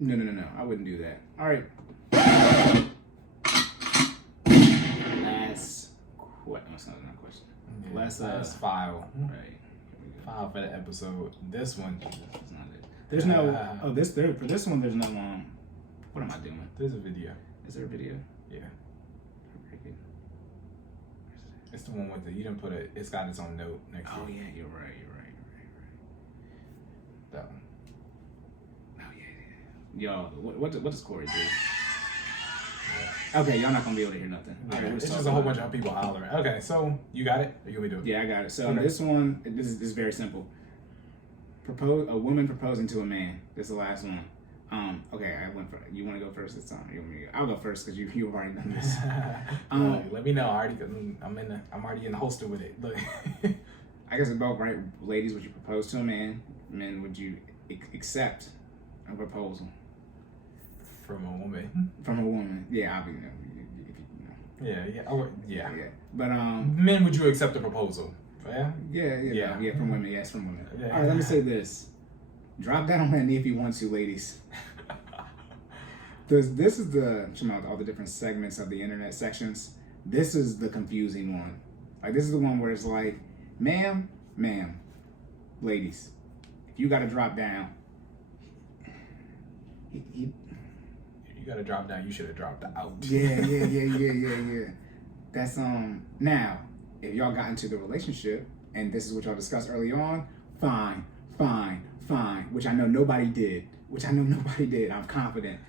No. I wouldn't do that. All right. Last question. Yeah, last file. Right. File for the episode. This one. That's not it. There's no. For this one, there's no. What am I doing? There's a video. Is there a video? Yeah. It's the one with the. You didn't put it. It's got its own note next to it. Oh yeah, you're right. That one. Oh yeah. Yo, what does Cory do? Okay, y'all not gonna be able to hear nothing. Yeah, it's just a whole bunch of people hollering. Okay, so you got it? Or you want me to do it? Yeah, I got it. So this one, this is very simple. A woman proposing to a man. This is the last one. Okay, I went for. You want to go first this time? You want me to go? I'll go first because you've already done this. Let me know. I'm already in the holster with it. Look. I guess it's both, right? Ladies, would you propose to a man? Men, would you accept a proposal from a woman? From a woman, yeah, obviously. Yeah. But men, would you accept a proposal? Yeah, from women. Yes, from women. Yeah. All right, let me say this. Drop down on that knee if you want to, ladies. This is all the different segments of the internet sections. This is the confusing one. Like, this is the one where it's like, ma'am, ladies, if you got to drop down, you got to drop down. You should have dropped out. Yeah. That's now, if y'all got into the relationship and this is what y'all discussed early on, fine. Which I know nobody did. I'm confident.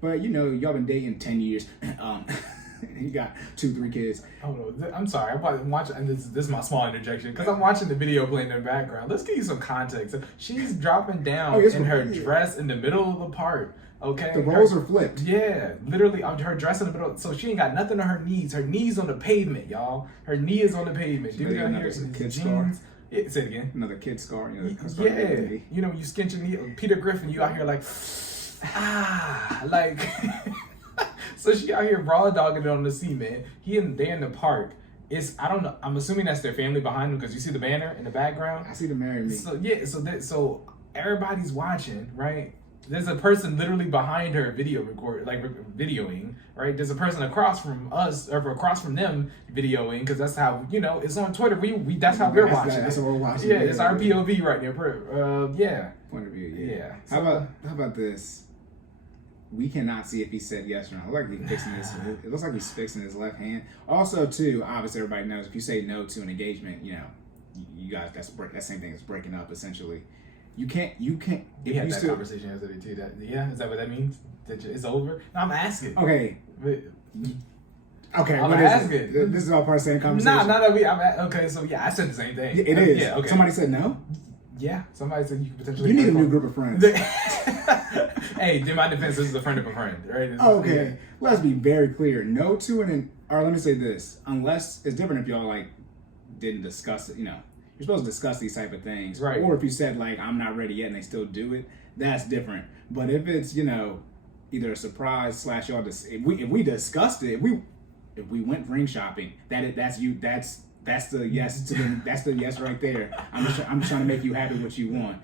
But y'all been dating 10 years. You got 2-3 kids. Oh no, I'm sorry. I'm watching, and this is my small interjection because I'm watching the video playing in the background. Let's give you some context. She's dropping down in her dress in the middle of the part. Okay, the roles are flipped. Yeah, literally, her dress in the middle, so she ain't got nothing on her knees. Her knees on the pavement, y'all. Her knee is on the pavement. Maybe another kid scar. Yeah, say it again. Another kid scar. You skint your knee. Peter Griffin, you out here like, like. So she out here raw dogging it on the cement. They in the park. I don't know. I'm assuming that's their family behind them because you see the banner in the background. I see the marry me. So yeah, so everybody's watching, right? There's a person literally behind her videoing, right? There's a person across from us or across from them videoing because that's how it's on Twitter. That's how we're watching. That's what we're watching. Yeah, it's our POV right there. Yeah. Point of view. Yeah. So, how about this? We cannot see if he said yes or no. It looks like he's fixing his left hand. Also, too, obviously everybody knows if you say no to an engagement, you guys that same thing as breaking up essentially. You can't. We had that conversation yesterday too. Is that what that means? That it's over? No, I'm asking. Okay. I'm asking. This is all part of the same conversation. Okay, so yeah, I said the same thing. It is. Yeah, okay. Somebody said no? Yeah, somebody said you could potentially. You need a new group of friends. Hey, in my defense, this is a friend of a friend, right? Okay, let's be very clear. No to or let me say this. Unless it's different if y'all didn't discuss it. You're supposed to discuss these type of things, right? Or if you said I'm not ready yet and they still do it, that's different. But if it's either a surprise / y'all if we discussed it, if we went ring shopping, that's the yes that's the yes right there. I'm just trying to make you happy what you want.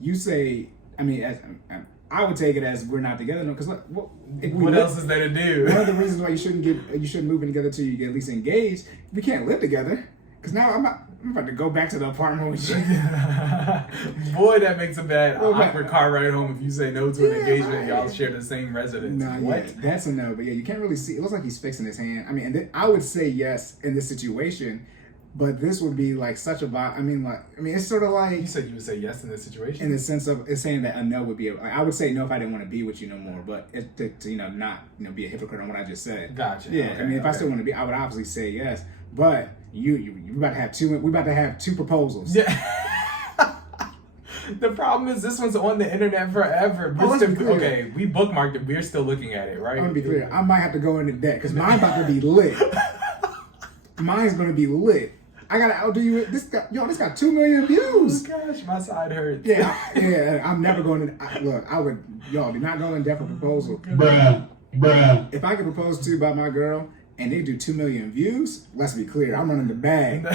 You say, I would take it as we're not together because what else is there to do? One of the reasons why you shouldn't move in together till you get at least engaged. We can't live together because now I'm about to go back to the apartment with you. Boy, that makes a bad awkward car ride home if you say no to an engagement and y'all share the same residence. What? Yeah, that's a no. But yeah, you can't really see. It looks like he's fixing his hand. I would say yes in this situation, but this would be such a vibe. It's sort of like you said you would say yes in this situation. In the sense of it's saying that a no would be. I would say no if I didn't want to be with you no more, but to not be a hypocrite on what I just said. Gotcha. Yeah. Okay, if I still want to be, I would obviously say yes, but. You about to have two. We about to have 2 proposals. Yeah. The problem is this one's on the internet forever. Okay, we bookmarked it. We're still looking at it, right? I'm gonna be clear. I might have to go into debt because mine's about to be lit. Mine's gonna be lit. I gotta outdo you. This got 2 million views. Oh gosh, my side hurts. Yeah. I'm never going to. Look, y'all do not go in debt for proposal. Bruh. If I could propose to by my girl. And they do 2 million views. Let's be clear. I'm running the bag.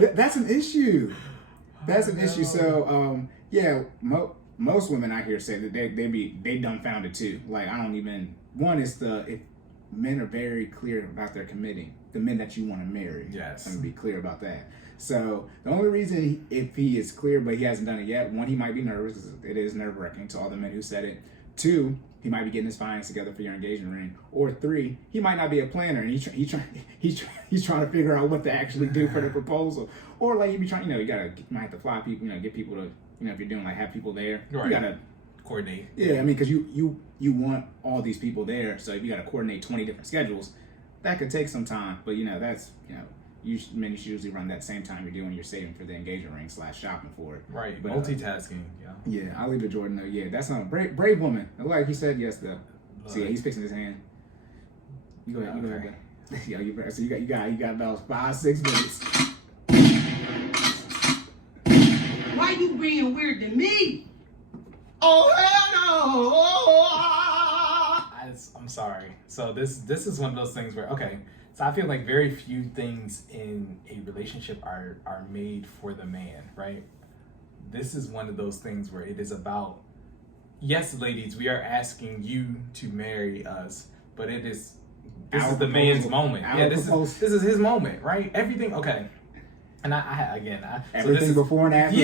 That's an issue. That's an issue. So most women I hear say that they dumbfounded too. Like, I don't even, one is if men are very clear about their committing, the men that you want to marry. Yes. I'm gonna be clear about that. So the only reason if he is clear but he hasn't done it yet, one, he might be nervous. It is nerve-wracking to all the men who said it. Two, he might be getting his finance together for your engagement ring. Or three, he might not be a planner and he's trying to figure out what to actually do for the proposal. Or like you be trying, you might have to fly people, get people to, if you're doing like have people there, right. You gotta coordinate. Yeah, I mean, because you want all these people there, so if you gotta coordinate 20 different schedules, that could take some time. But that's men should usually run that same time you're saving for the engagement ring / shopping for it. Right, but, multitasking. Yeah, I'll leave it to Jordan though. Yeah, that's not a brave woman. Like he said yes though. See, he's fixing his hand. You go ahead. You go ahead. Yeah, so you got about 5-6 minutes. Why you being weird to me? Oh hell no! I'm sorry. So this is one of those things where so I feel like very few things in a relationship are made for the man, right? This is one of those things where it is about, yes, ladies, we are asking you to marry us, but this is the man's moment. This is his moment, right? Everything, And everything before and after.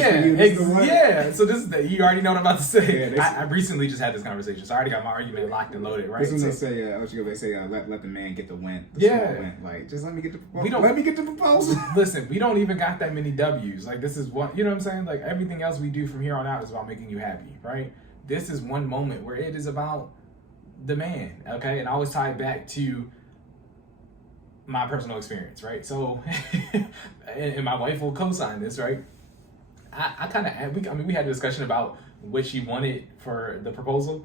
So this is you already know what I'm about to say. I recently just had this conversation, so I already got my argument locked and loaded, right? This is when they say, let the man get the win. Like, just let me get the proposal. Let me get the proposal. Listen, we don't even got that many W's. Like, this is what, you know what I'm saying? Like, everything else we do from here on out is about making you happy, right? This is one moment where it is about the man, okay? And I always tie it back to my personal experience, right? So, and my wife will co-sign this, right? We had a discussion about what she wanted for the proposal.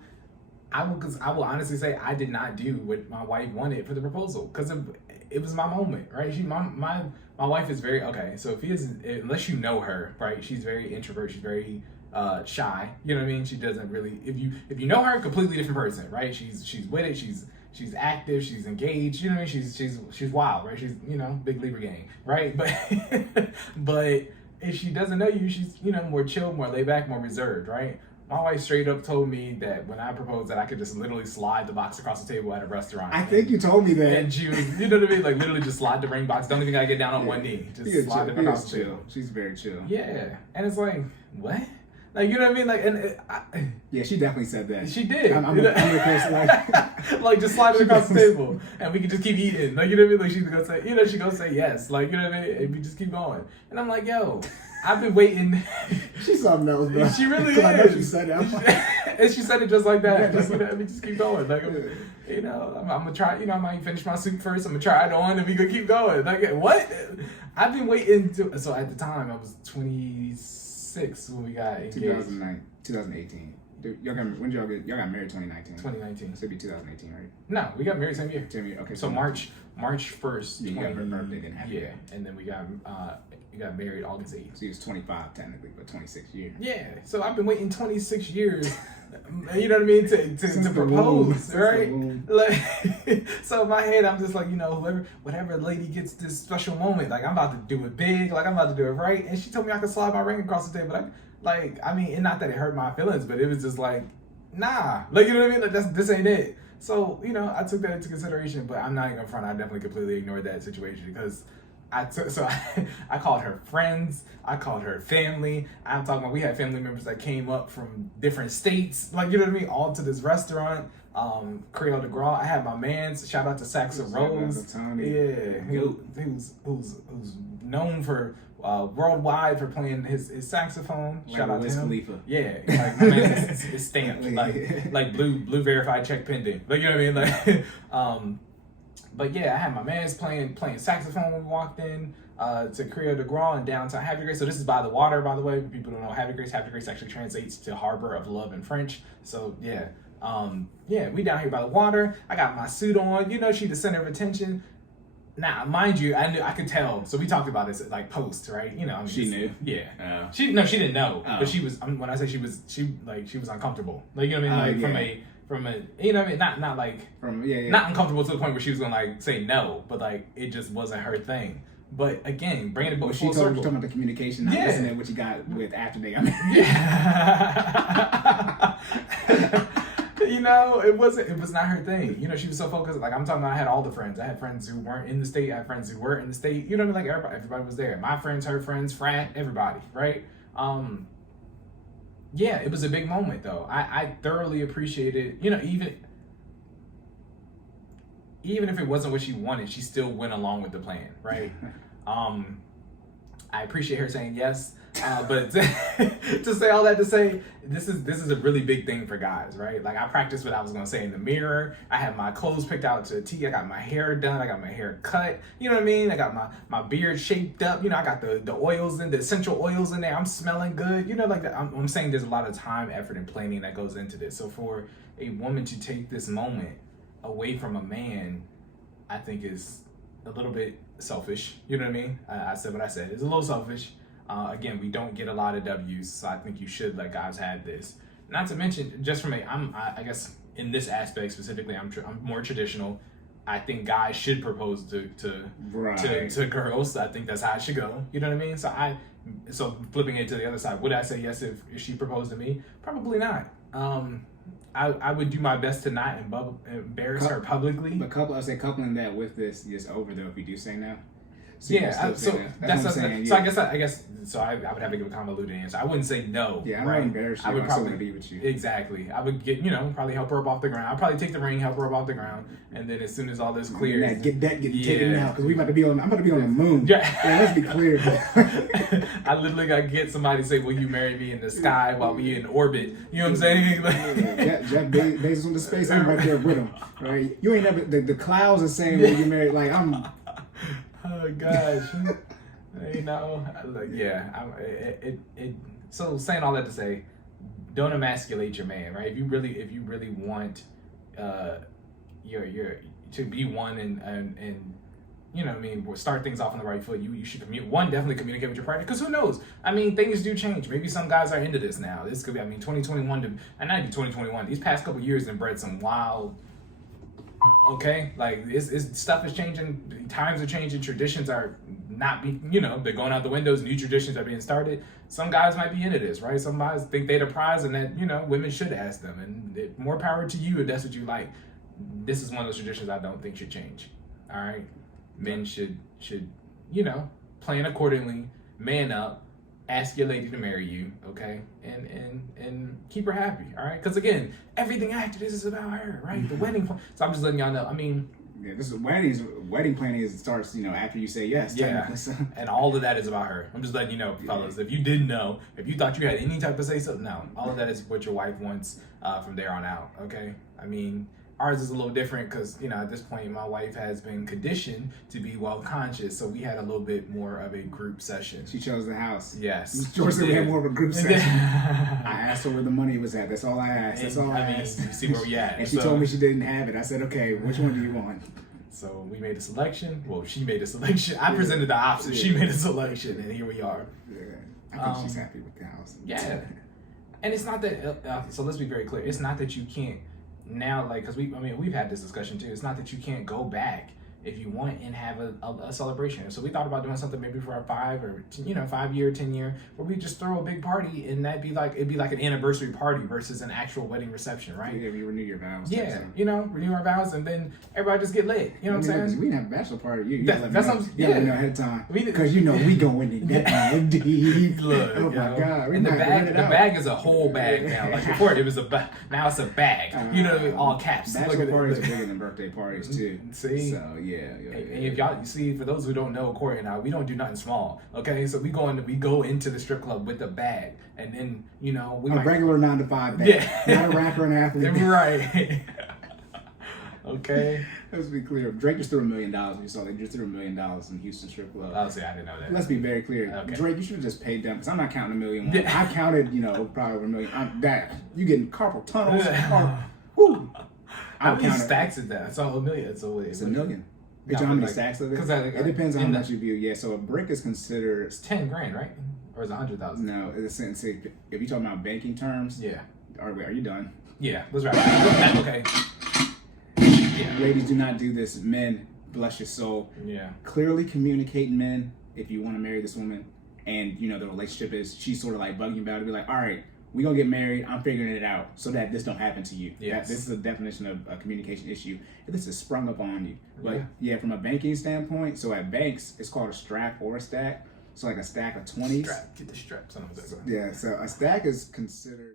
I will honestly say I did not do what my wife wanted for the proposal because it was my moment, right? My wife is very So unless you know her, right? She's very introvert. She's very shy. You know what I mean? She doesn't really. If you know her, completely different person, right? She's with it. She's active, she's engaged, you know what I mean? She's wild, right? She's, big Libra gang, right? But if she doesn't know you, she's, more chill, more laid back, more reserved, right? My wife straight up told me that when I proposed that I could just literally slide the box across the table at a restaurant. I think you told me that. And she was, you know what I mean? Like literally just slide the ring box. Don't even gotta get down on one knee. Just slide it across the table. She's very chill. Yeah. And it's like, what? Like, you know what I mean? Like, yeah, she definitely said that. She did. I'm the person like just slide it across the table, and we can just keep eating. Like, you know what I mean? Like, she's gonna say, she gonna say yes. Like, you know what I mean? And we just keep going. And I'm like, yo, I've been waiting. She's something else, bro. She really is. I know she said that. And she said it just like that. Just, we just keep going. Like, I'm gonna try. I might finish my soup first. I'm gonna try it on, and we gonna keep going. Like, what? I've been waiting to. So at the time, I was 26 when we got engaged. 2018. Dude, when y'all got married? 2019. 2019. So it'd be 2018, right? No, we got married same year. Same year. Okay. So March 1st. Yeah, you got birthday didn't happen. Yeah, and then we got married August 8th. So he was 25 technically, but 26 years. Yeah. So I've been waiting 26 years. You know what I mean? To propose, right? Like, so in my head, I'm just like, whatever lady gets this special moment, like I'm about to do it big, like I'm about to do it right. And she told me I could slide my ring across the table. And not that it hurt my feelings, but it was just like, nah, like, you know what I mean? Like this ain't it. So, I took that into consideration, but I'm not even gonna front. I definitely completely ignored that situation because I called her friends, I called her family. I'm talking about we had family members that came up from different states, like, you know what I mean, all to this restaurant. Creole de Gras. I had my man's, shout out to Saxa Rose. Who's known for worldwide for playing his saxophone. Like shout out to him. Khalifa. Yeah, like my man is stamped like blue verified check pending. Like, you know what I mean? Like but yeah, I had my man's playing saxophone when we walked in to Creole de Gras in downtown Havre de Grace. So this is by the water, by the way. People don't know Havre de Grace. Havre de Grace actually translates to Harbor of Love in French. So yeah. We down here by the water. I got my suit on. She the center of attention. Now, mind you, I could tell. So we talked about this like post, right? She knew. Yeah. She didn't know, but she was. When I say she was uncomfortable. Like, you know what I mean? Like from a you know what I mean? Not like not uncomfortable to the point where she was gonna like say no, but like it just wasn't her thing. But again, bringing it Well, full she circle. was talking about the communication, not Yeah. listening to what you got with after they got married. Yeah. You know, it was not her thing. You know, she was so focused. Like I'm talking about, I had all the friends. I had friends who weren't in the state. I had friends who were in the state. You know what I mean? Like everybody was there. My friends, her friends, frat, everybody, right? Yeah, it was a big moment though. I thoroughly appreciated, you know, even if it wasn't what she wanted, she still went along with the plan, right? I appreciate her saying yes, but to say all that to say, this is a really big thing for guys, right? Like I practiced what I was gonna say in the mirror. I had my clothes picked out to a T. I got my hair done. I got my hair cut. You know what I mean? I got my beard shaped up. You know, I got the oils the essential oils in there. I'm smelling good. You know, like that. I'm saying there's a lot of time, effort, and planning that goes into this. So for a woman to take this moment away from a man, I think is a little bit selfish. You know what I mean? I said what I said. It's a little selfish. Again, we don't get a lot of W's, so I think you should let guys have this. Not to mention, just from I guess in this aspect specifically, I'm more traditional. I think guys should propose to girls. I think that's how it should go. You know what I mean? So flipping it to the other side, would I say yes if she proposed to me? Probably not. I would do my best to not embarrass her publicly. But coupling that with this is over though if you do say no. So yeah, so that's what I'm saying. So yeah. I guess I would have to give a convoluted answer. I wouldn't say no. Yeah, I'm right? not embarrassed. I would probably be with you. Exactly. I would get, probably help her up off the ground. I'd probably take the ring, help her up off the ground, and then as soon as all this clears, get taken out because I'm about to be on the moon. Yeah, let's be clear. I literally got to get somebody to say, "Will you marry me in the sky while we in orbit?" You know what I'm saying? Jeff Bezos on the space. I'm right there with him. Right? You ain't never the clouds are saying will you marry? Like I'm. Oh gosh. So saying all that to say, don't emasculate your man, right? If you really want your to be one and you know what I mean, start things off on the right foot, you should definitely communicate with your partner, because who knows? I mean, things do change. Maybe some guys are into this now. This could be, 2021 and not even 2021. These past couple years have bred some wild. Okay, like it's stuff is changing, times are changing, traditions are not they're going out the windows, new traditions are being started. Some guys might be into this, right? Some guys think they're the prize and that, women should ask them, and more power to you if that's what you like. This is one of those traditions I don't think should change. All right, men should plan accordingly, man up, ask your lady to marry you, okay, and keep her happy, all right? Because again, everything after this is about her, right? The wedding plan. So I'm just letting y'all know. I mean, yeah, this is wedding planning starts after you say yes. Yeah, so. And all of that is about her. I'm just letting you know, fellas. If you didn't know, if you thought you had any type of say so, no, all of that is what your wife wants from there on out, okay? I mean, ours is a little different because, at this point, my wife has been conditioned to be well-conscious, so we had a little bit more of a group session. She chose the house. Yes. George said we had more of a group session. I asked her where the money was at. That's all I asked. That's all I asked. You see where we at. And she told me she didn't have it. I said, okay, which one do you want? So we made a selection. Well, she made a selection. I presented the option. She made a selection, and here we are. Yeah. I think she's happy with the house. Yeah. And it's not that, so let's be very clear. It's not that you can't now, because we've had this discussion too. It's not that you can't go back if you want and have a celebration. So we thought about doing something maybe for our 5 or 5 year, 10 year, where we just throw a big party, and it'd be like an anniversary party versus an actual wedding reception, right? Yeah, we renew your vows. Yeah, renew our vows, and then everybody just get lit. You know what I'm saying? We didn't have a bachelor party. You that's let me know ahead of time, because we going in that deep. Look, oh my God! And the bag is a whole bag now. Like before, it was a bag. Now it's a bag. All caps. Bachelor parties are bigger than birthday parties too. See, so yeah. And if y'all, for those who don't know, Cory and I, we don't do nothing small. Okay, so we go into the strip club with a bag, and then we a regular 9-to-5 bag, not a rapper and athlete. Right. Okay. Let's be clear. Drake just threw $1 million. You saw they just threw $1 million in Houston strip club. Oh, see, I didn't know that. Let's be very clear. Okay. Drake, you should have just paid them, because I'm not counting $1 million. I counted, probably over $1 million. You getting carpal tunnels? Whoo! How many stacks is that? It's all $1 million. It's $1 million. You know how many stacks of it? It depends on how much you view. Yeah, so a brick is considered. It's $10,000, right? Or is it $100,000? No, if you're talking about banking terms. Yeah. Are you done? Yeah, that's right. Okay. Yeah. Ladies, do not do this. Men, bless your soul. Yeah. Clearly communicate, men, if you want to marry this woman, and you know the relationship is she's sort of like bugging you about it. Be like, all right, we gonna get married. I'm figuring it out so that this don't happen to you. Yes. This is a definition of a communication issue. If this is sprung up on you, but Yeah. yeah, from a banking standpoint, so at banks it's called a strap or a stack. So like a stack of 20s. Strap. Get the straps. I know what that's Yeah, so a stack is considered.